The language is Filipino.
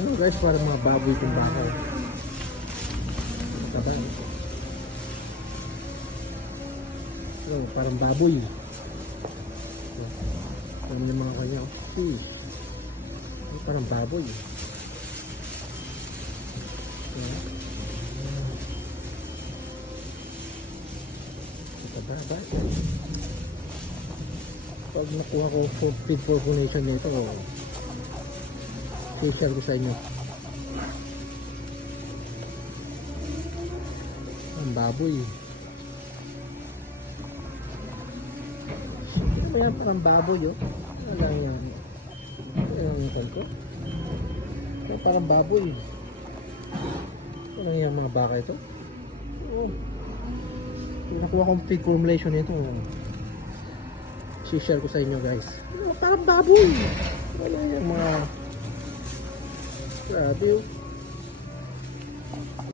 Ano guys, parang mga baboy itong baka. Taba. Oh, parang baboy. Alam niyo mga kanya. Parang baboy. Taba. Pag nakuha ko feed formation nito, i-share ko sa inyo. Ang baboy. Ayan, parang baboy, oh. Wala yan. Ayan yung kalko. Parang baboy. Walang yan mga baka ito. Oh. Nakuha kong feed formulation nito. I-share ko sa inyo guys. Oh, parang baboy. Wala yan mga... Grabe, oh.